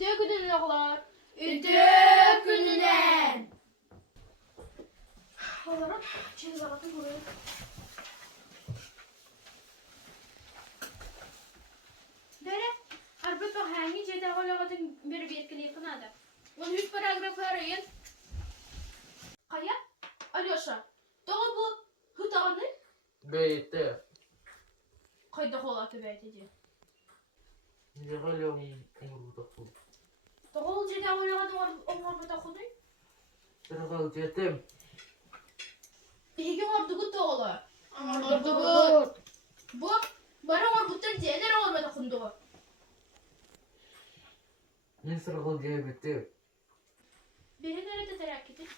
Ütü gününden oğlar. Ütü gününden. Oğlarım, çeyiz alatın buraya. Dere, arbet bak hangi ceda oğlagatın bir etkiliği kınadı. Onun 3 paragrafı arayın. Kaya, Alyoşa, doğru bu hıtağını Beyte. kayda oğlatı beyteci. Yagalım umurda. Doğru ceda oğlagatın onlar burada kudu. Sıragal cetim. Peki ordugu doğru. Ordugu. Bu, bana orbutlar celer olmadı kundu. Ne sıragal cebeti? Biri nerede terak edin?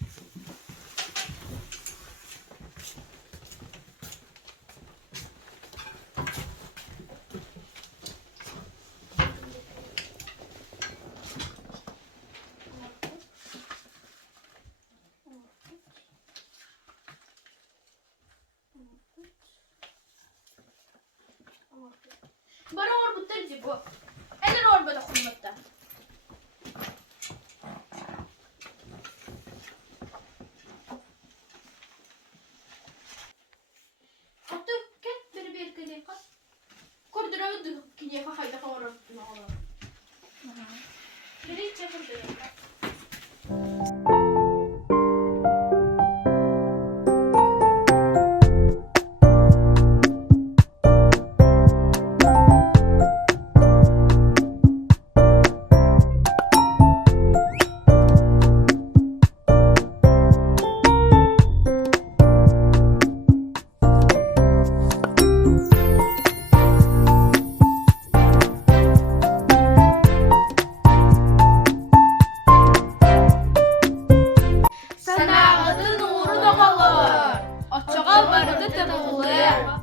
Bana orbutlar ce bu. Eller orbada kunmakta. Hatta gel beni bir kere kal. Kordura ödü kiye hayda kavara tutma ola. Biri çakır dere. Sanaağın uğru doğalır. Açığa vardı tıbılı.